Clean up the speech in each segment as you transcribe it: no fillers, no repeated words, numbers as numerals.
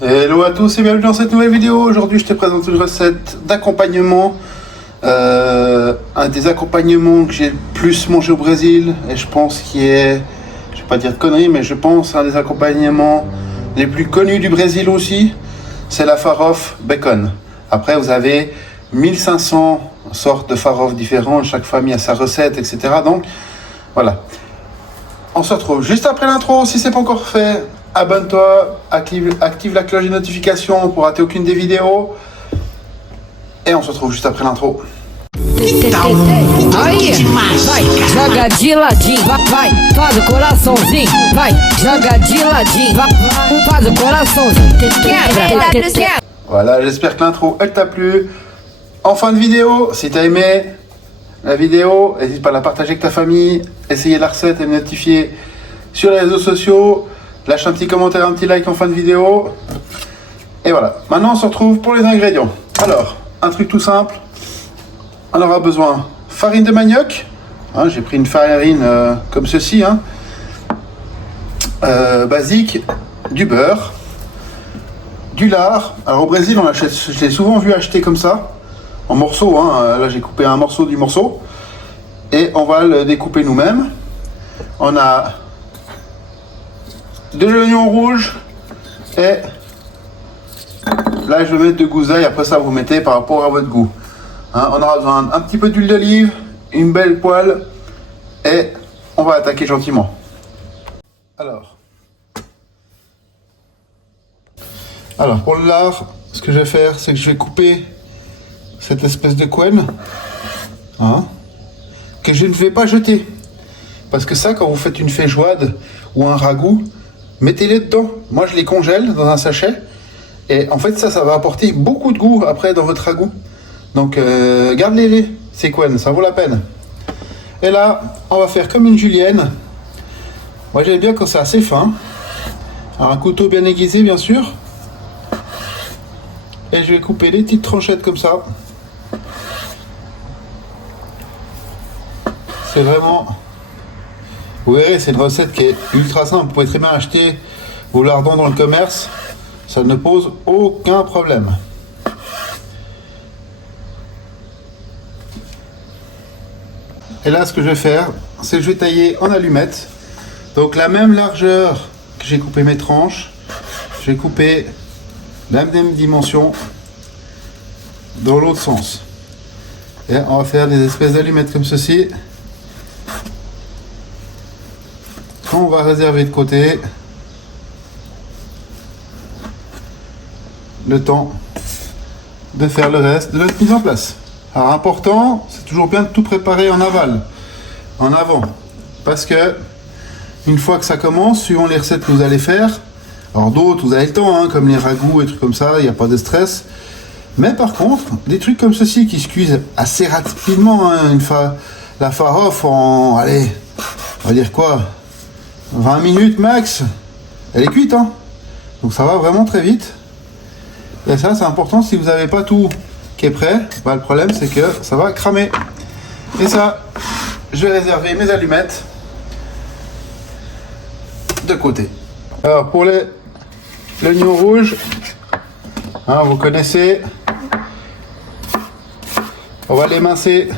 Hello à tous et bienvenue dans cette nouvelle vidéo. Aujourd'hui je te présente une recette d'accompagnement, un des accompagnements que j'ai le plus mangé au Brésil et je pense qu'il est, je vais pas dire de conneries, mais je pense un des accompagnements les plus connus du Brésil aussi, c'est la farofa bacon. Après vous avez 1500 sortes de farofa différentes, chaque famille a sa recette, etc. Donc voilà. On se retrouve juste après l'intro. Si c'est pas encore fait, abonne-toi, active la cloche de notification pour rater aucune des vidéos. Et on se retrouve juste après l'intro. Aí, vai, joga de ladinho, vai, faz o coraçãozinho, vai, joga de ladinho, vai, faz o coraçãozinho, quebra. Voilà, j'espère que l'intro elle t'a plu. En fin de vidéo, si t'as aimé la vidéo, n'hésite pas à la partager avec ta famille, essayer la recette et me notifier sur les réseaux sociaux. Lâche un petit commentaire, un petit like en fin de vidéo. Et voilà, maintenant on se retrouve pour les ingrédients. Alors, un truc tout simple. On aura besoin farine de manioc. Hein, j'ai pris une farine comme ceci. Basique, du beurre, du lard. Alors au Brésil, on achète, je l'ai souvent vu acheter comme ça, en morceaux. Là j'ai coupé un morceau du morceau. Et on va le découper nous-mêmes. On a de l'oignon rouge et là je vais mettre de gousaille, après ça vous mettez par rapport à votre goût. On aura besoin d'un petit peu d'huile d'olive, une belle poêle et on va attaquer gentiment. Alors pour le lard, ce que je vais faire c'est que je vais couper cette espèce de couenne que je ne vais pas jeter, parce que ça, quand vous faites une feijoada ou un ragoût, mettez-les dedans. Moi je les congèle dans un sachet et en fait ça va apporter beaucoup de goût après dans votre ragoût. Donc gardez-les, ces couennes, ça vaut la peine. Et là on va faire comme une julienne. Moi j'aime bien quand c'est assez fin. Alors un couteau bien aiguisé bien sûr. Et je vais couper les petites tranchettes comme ça. C'est vraiment... Vous verrez, c'est une recette qui est ultra simple. Vous pouvez très bien acheter vos lardons dans le commerce. Ça ne pose aucun problème. Et là, ce que je vais faire, c'est que je vais tailler en allumettes. Donc la même largeur que j'ai coupé mes tranches, je vais couper la même dimension dans l'autre sens. Et on va faire des espèces d'allumettes comme ceci. On va réserver de côté le temps de faire le reste de notre mise en place. Alors important, c'est toujours bien de tout préparer en aval, en avant, parce que une fois que ça commence, suivant les recettes que vous allez faire, alors d'autres vous avez le temps, comme les ragoûts et trucs comme ça, il n'y a pas de stress. Mais par contre, des trucs comme ceci qui se cuisent assez rapidement, une fois la farofa en, allez, on va dire quoi, 20 minutes max, elle est cuite, donc ça va vraiment très vite. Et ça c'est important, si vous n'avez pas tout qui est prêt, le problème c'est que ça va cramer. Et ça, je vais réserver mes allumettes de côté. Alors pour l'oignon rouge, vous connaissez, on va l'émincer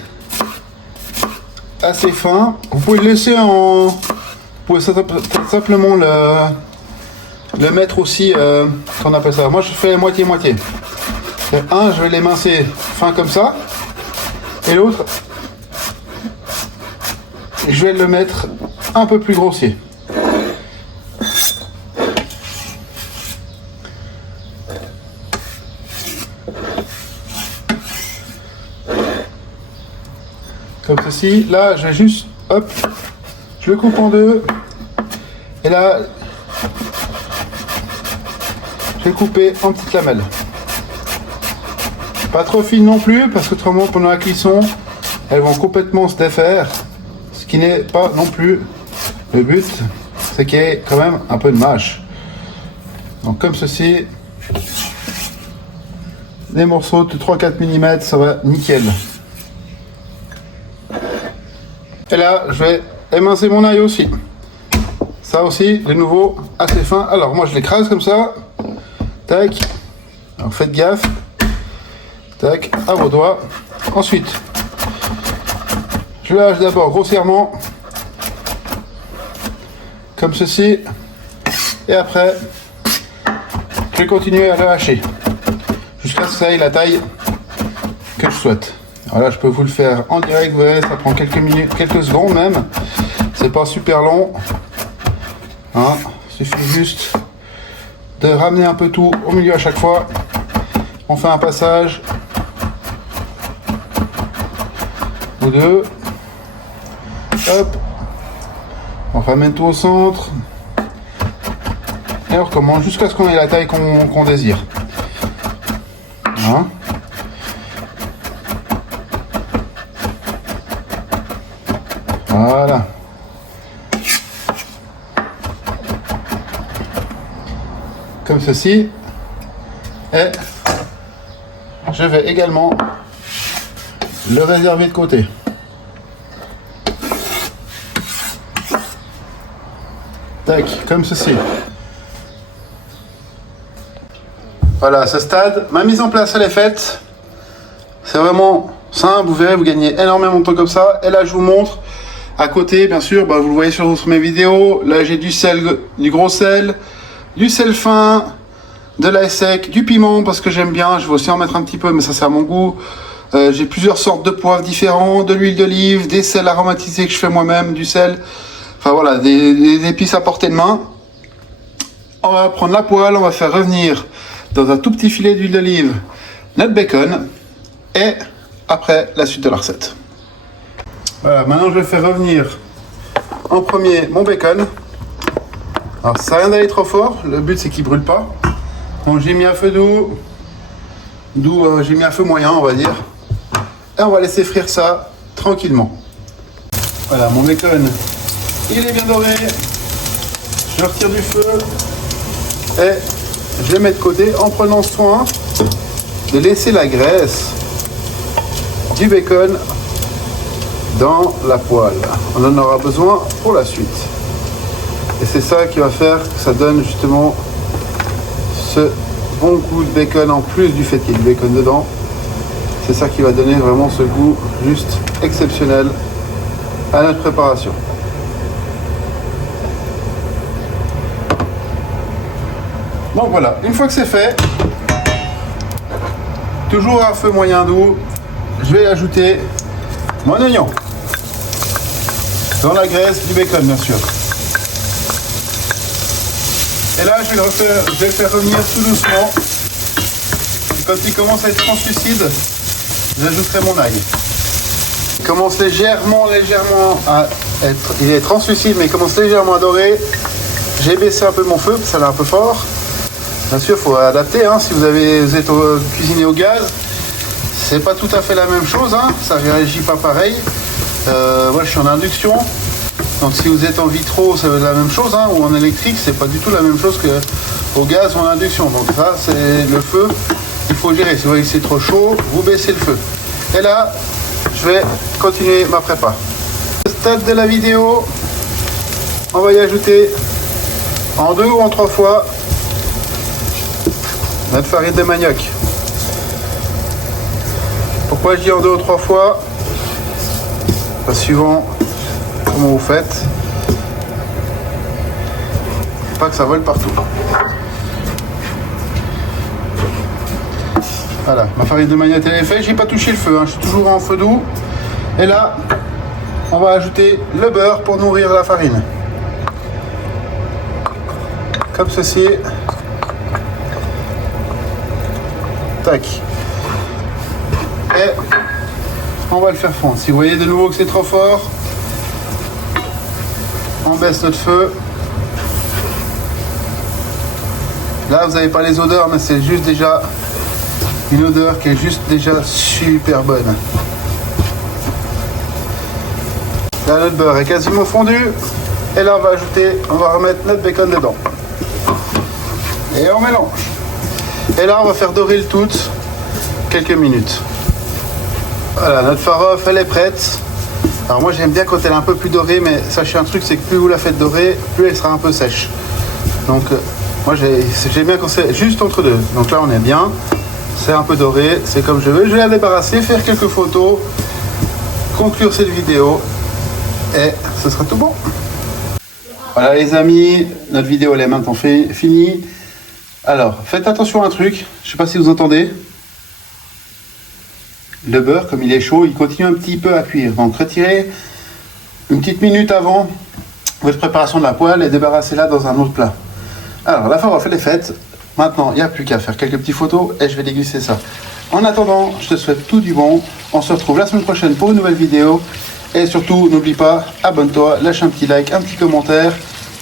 assez fin. Vous pouvez le laisser en... Vous pouvez simplement le mettre aussi, qu'on appelle ça. Moi je fais moitié-moitié. Un, je vais l'émincer fin comme ça. Et l'autre, je vais le mettre un peu plus grossier. Comme ceci. Là, je vais juste, hop, je le coupe en deux. Et là, je vais le couper en petites lamelles. Pas trop fines non plus, parce que autrement, pendant la cuisson, elles vont complètement se défaire. Ce qui n'est pas non plus le but, c'est qu'il y ait quand même un peu de mâche. Donc comme ceci, des morceaux de 3-4 mm, ça va nickel. Et là, je vais émincer mon ail aussi. Ça aussi, de nouveau, assez fin. Alors moi, je l'écrase comme ça. Tac. Alors faites gaffe. Tac, à vos doigts. Ensuite, je lâche d'abord grossièrement, comme ceci, et après, je vais continuer à le hacher jusqu'à ce que ça ait la taille que je souhaite. Alors là, je peux vous le faire en direct, vous verrez, ça prend quelques minutes, quelques secondes même. C'est pas super long. Hein, il suffit juste de ramener un peu tout au milieu à chaque fois. On fait un passage ou deux. Hop. On ramène tout au centre. Et on recommence jusqu'à ce qu'on ait la taille qu'on désire. Hein. Voilà. Comme ceci. Et je vais également le réserver de côté. Tac, comme ceci. Voilà, à ce stade, ma mise en place elle est faite. C'est vraiment simple, vous verrez, vous gagnez énormément de temps comme ça. Et là, je vous montre à côté, bien sûr, vous le voyez sur mes vidéos. Là, j'ai du sel, du gros sel, du sel fin, de l'ail sec, du piment parce que j'aime bien. Je vais aussi en mettre un petit peu, mais ça c'est à mon goût. J'ai plusieurs sortes de poivres différents, de l'huile d'olive, des sels aromatisés que je fais moi-même, du sel. Enfin voilà, des épices à portée de main. On va prendre la poêle, on va faire revenir dans un tout petit filet d'huile d'olive notre bacon et après la suite de la recette. Voilà, maintenant je vais faire revenir en premier mon bacon. Alors ça sert à rien d'aller trop fort, le but c'est qu'il brûle pas. Donc j'ai mis un feu doux, j'ai mis un feu moyen on va dire. Et on va laisser frire ça tranquillement. Voilà, mon bacon il est bien doré. Je le retire du feu et je le mets de côté en prenant soin de laisser la graisse du bacon dans la poêle. On en aura besoin pour la suite. Et c'est ça qui va faire que ça donne justement ce bon goût de bacon en plus du fait qu'il y ait du bacon dedans. C'est ça qui va donner vraiment ce goût juste exceptionnel à notre préparation. Donc voilà, une fois que c'est fait, toujours à feu moyen doux, je vais ajouter mon oignon dans la graisse du bacon bien sûr. Et là je vais le faire revenir tout doucement. Et quand il commence à être translucide, j'ajouterai mon ail. Il commence légèrement à être, il est translucide mais il commence légèrement à dorer. J'ai baissé un peu mon feu, ça a l'air un peu fort. Bien sûr, il faut adapter, hein. Si vous êtes cuisiné au gaz, c'est pas tout à fait la même chose, hein. Ça réagit pas pareil. Moi, je suis en induction, donc si vous êtes en vitro, ça va être la même chose, hein. Ou en électrique, c'est pas du tout la même chose qu'au gaz ou en induction. Donc ça, c'est le feu, il faut gérer. Si vous voyez que c'est trop chaud, vous baissez le feu. Et là, je vais continuer ma prépa. Au stade de la vidéo, on va y ajouter en 2 ou en 3 fois notre farine de manioc. Pourquoi je dis en 2 ou 3 fois? Suivant comment vous faites. Pas que ça vole partout. Voilà, ma farine de manioc elle est faite. J'ai pas touché le feu, hein. Je suis toujours en feu doux. Et là, on va ajouter le beurre pour nourrir la farine. Comme ceci. Tac. Et on va le faire fondre. Si vous voyez de nouveau que c'est trop fort, on baisse notre feu. Là vous n'avez pas les odeurs, mais c'est juste déjà une odeur qui est juste déjà super bonne. Là notre beurre est quasiment fondu. Et là on va remettre notre bacon dedans. Et on mélange. Et là on va faire dorer le tout quelques minutes. Voilà, notre farof elle est prête. Alors moi j'aime bien quand elle est un peu plus dorée, mais sachez un truc, c'est que plus vous la faites dorer, plus elle sera un peu sèche. Donc Moi j'aime bien quand c'est juste entre deux. Donc là on est bien. C'est un peu doré, c'est comme je veux. Je vais la débarrasser, faire quelques photos, conclure cette vidéo et ce sera tout bon. Voilà les amis, notre vidéo elle est maintenant finie. Alors faites attention à un truc, je sais pas si vous entendez. Le beurre, comme il est chaud, il continue un petit peu à cuire. Donc retirez une petite minute avant votre préparation de la poêle et débarrassez-la dans un autre plat. Alors la fois on a fait les fêtes, maintenant il n'y a plus qu'à faire quelques petites photos et je vais déguster ça. En attendant, je te souhaite tout du bon. On se retrouve la semaine prochaine pour une nouvelle vidéo. Et surtout, n'oublie pas, abonne-toi, lâche un petit like, un petit commentaire,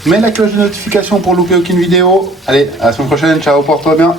mets la cloche de notification pour louper aucune vidéo. Allez, à la semaine prochaine, ciao, porte-toi bien.